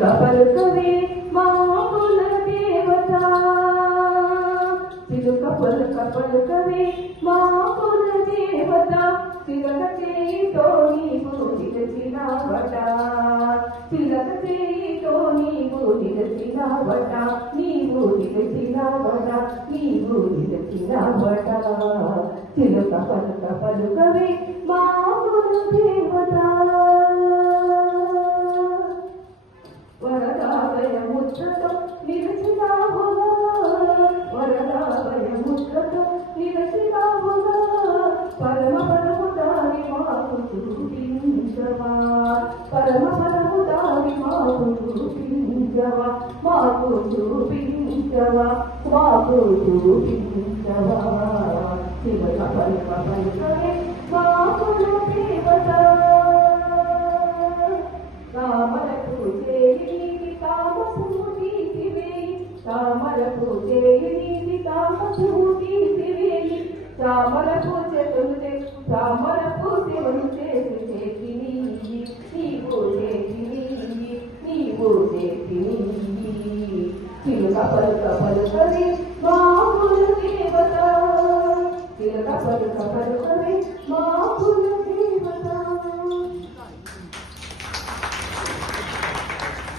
పలుక పలుకవే మా కుల దేవత చిలుక పలుక పలుకవే మా కుల దేవత చిలక చేయితో నీవు నిలిచినవట చిలక చేయితో నీవు నిలిచినవట నీవు నిలిచినవట నీవు నిలిచినవట చిలుక పలుక పలుకవే మా కుల దేవత వరదాలయ ముద్రతో నిలిచినావుగా వరదాలయ ముద్రతో నిలిచినావుగా పరమ పరము దారి మాకు చూపించవా పరమ పరము దారి మాకు చూపించవా మాకు చూపించవా మాకు చూపించవా శివక పలుక పలుకవే మాకుల దేవత కామరకు చేయి తామసు తీసివేయి కామరకు చేయి తామసు తీసివేయి చామరకు చెవులు చామరకు చెవులు చేసి నీవు చేసి నీవు చేసి చిలుక పలుక పలుకని మా కుల దేవత చిలుక పలుక పలుకని